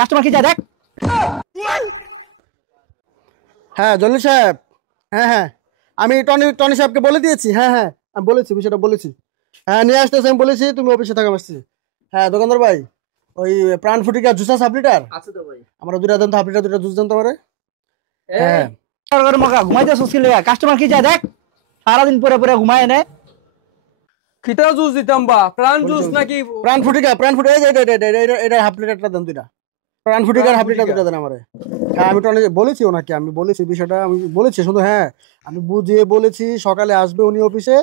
Customer কি যায় দেখ। হ্যাঁ জলিল সাহেব, হ্যাঁ হ্যাঁ আমি টনি টনি সাহেবকে বলে দিয়েছি। হ্যাঁ হ্যাঁ আমি বলেছি, বিষয়টা বলেছি। হ্যাঁ নিয়ে আসতেছি, আমি বলেছি তুমি অফিসে থাকা আসছি। হ্যাঁ দোকানদার ভাই, ওই প্রাণ ফুটিকা জুসা হাফ লিটার আছে তো ভাই। আমরা দুইটা দেন তো, হাফ লিটার দুইটা জুস দেন তো আমারে। হ্যাঁ ঘুমাইতে কাস্টমার কি যায় দেখ, সারাদিন পরে পরে ঘুমায় এনে। কিটা জুস দিতাম বা প্রাণ জুস নাকি প্রাণ ফুটিকা, প্রাণ ফুটিকা এটা হাফ লিটারটা দেন দুইটা। প্রাণ ফুটিকার হাফ লিটার দুইটা দেন আমারে। হ্যাঁ আমি টনি বলেছি ওনাকে, আমি বলেছি বিষয়টা, আমি বলেছি শুধু। হ্যাঁ আমি বুঝিয়ে বলেছি, সকালে আসবে উনি অফিসে,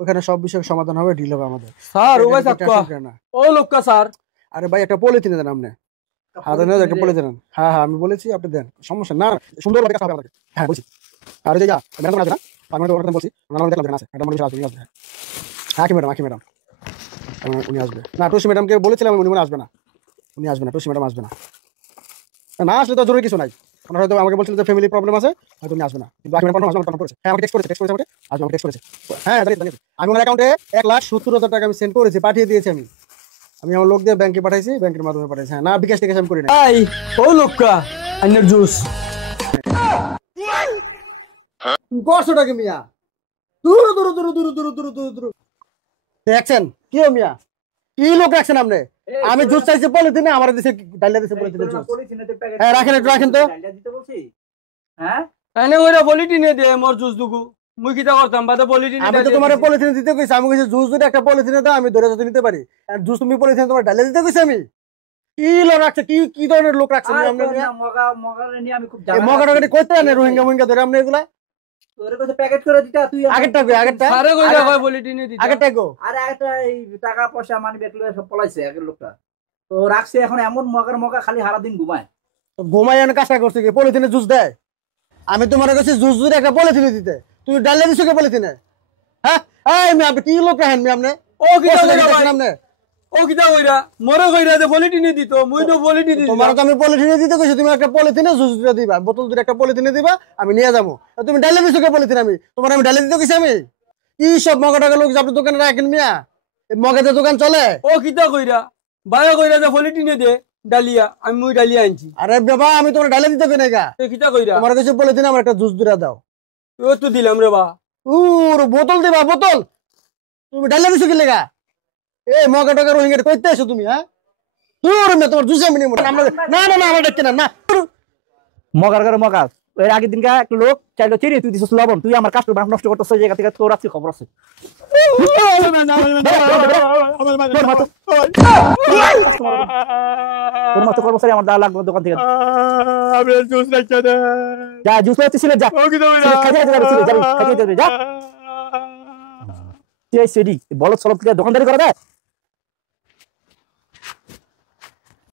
ওখানে সব বিষয়ের সমাধান হবে, ডিল হবে আমাদের। স্যার ও ভাই সাক্কা ও লোকটা স্যার। আরে ভাই একটা পলিথিন দেন আপনি, হাতে নিয়ে একটা পলিথিন দেন। হ্যাঁ হ্যাঁ আমি বলেছি আপনি দেন, সমস্যা না, সুন্দর ভাবে কাজ হবে আমাদের। হ্যাঁ বলছি। আর যে ম্যাডাম আছে না, আমি তো ওখানে বলছি ওনারা দেখলাম আছে, ম্যাডাম বলেছে আসবে, উনি আসবে। হ্যাঁ কি ম্যাডাম, কি ম্যাডাম উনি আসবে না। টুসি ম্যাডামকে বলেছিলাম উনি মনে আসবে না, উনি আসবে না, টুসি ম্যাডাম আসবে না। না আসলে তো জরুরি কিছু নাই, ওনারা হয়তো আমাকে বলছিল যে ফ্যামিলি প্রবলেম আছে, হয়তো উনি আসবে না। কিন্তু আমি কনফার্ম আসবে, কনফার্ম করেছে। হ্যাঁ আমাকে টেক্সট করেছে আমাকে আজকে, আমাকে টেক্সট করেছে। হ্যাঁ জানি, আমি ওনার অ্যাকাউন্টে 1,70,000 টাকা আমি সেন্ড করেছি, পাঠিয়ে দিয়েছি। আমি আমার লোক দিয়ে ব্যাংকে পাঠাইছি, ব্যাংকের মাধ্যমে পাঠাইছি। হ্যাঁ না বিকাশ থেকে আমি করি না। এই ও লোকটা আন্নার জুস করছোটাকে মিয়া, দূর দূর দূর দূর দূর দূর দূর দূর দেখছেন কি ও মিয়া, কি লোক রাখছেন আপনি? আমি জুস চাইছি পলিথিনে, আমার দিছে ডালিয়া দিছে পলিথিনে জুস। হ্যাঁ রাখেন একটু, রাখেন তো। হ্যাঁ এনে ওরা পলিটিনে দে মোর জুস দুগু মুই কিটা করতাম বাদে পলিটিনে। আমি তো তোমার পলিথিনে দিতে কইছি, আমি কইছি জুস যদি একটা পলিথিনে দাও আমি ধরে যেতে নিতে পারি, আর জুস তুমি পলিথিনে তোমার ডালিয়া দিতে কইছি। আমি কি লোক রাখছে, কি কি ধরনের লোক রাখছেন আপনি? আমি খুব মগা টাকা কইতে না, রোহিঙ্গা মোহিঙ্গা ধরে আপনি এগুলা তোরে কইছে প্যাকেট করে দিতা তুই আগেরটা কই, আগেরটা আরে কইরা কই পলিটিনে দিতা আগেরটা গো। আরে একটা এই টাকা পয়সা মানি ব্যাগ লয়ে সব পলাইছে আগের লোকটা তো রাখছে। এখন এমন মগার মগা খালি সারা দিন ঘুমায়। ঘুমাই এনে কাজটা করছে কি, পলিথিনে জুস দেয়? আমি তোমার কাছে জুস যদি একটা পলিথিনে দিতে, তুমি ডালিয়া দিছো কে পলিথিনে? হ্যাঁ এই মি আপনি কি লোক রাখেন মি আপনি? ও কিটা কইরা ভাই আপনি ও কিটা কইরা মরে কইরা যে পলিটিনে দিত মুই তো পলিটিনে দিতাম। তোমার তো আমি পলিথিনে দিতে কইছি, তুমি একটা পলিথিনে জুস দিতে দিবা, বোতল দুটো একটা পলিথিনে দিবা, আমি নিয়ে যাবো। তুমি ডালিয়া দিছো কে পলিথিনে? আমি তোমার আমি ডালিয়া দিতে কইছি? আমি কি সব মগা টাকা লোক আপনি দোকানে রাখেন মিয়া, এই মগাতে দোকান চলে? ও কিটা কইরা বায়া কইরা যে পলিটিনে দে ডালিয়া আমি মুই ডালিয়া আনছি। আরে বাবা আমি তোমার ডালিয়া দিতে কই না গা, এ কিটা কইরা তোমার কাছে পলিথিনে আমার একটা জুস দুটা দাও। ও তো দিলাম রে বা বোতল দিবা, বোতল। তুমি ডালিয়া দিছো কি লেগা? এই মগা টাকা রোহিঙ্গা কইতে আছো তুমি? হ্যাঁ তোমার জুসে আমি নিব না। না না না আমার দেখতে না না মগার করে মগা। এর আগের দিনকে একটা লোক চাইলো চিনি, তুই দিছিস লবণ, তুই আমার কাস্টমার নষ্ট করতেছ, এই জায়গা থেকে তোর আজকে খবর আছে। তোর মতো কর্মচারী আমার দেওয়া লাগবে দোকান থেকে। যা জুস লাগছে সিলেট যা, খাইতে যাবে সিলেট যাবি, খাইতে যাবে যা। তুই সেডি বলদ সলদ দোকানদারি করা দেয়।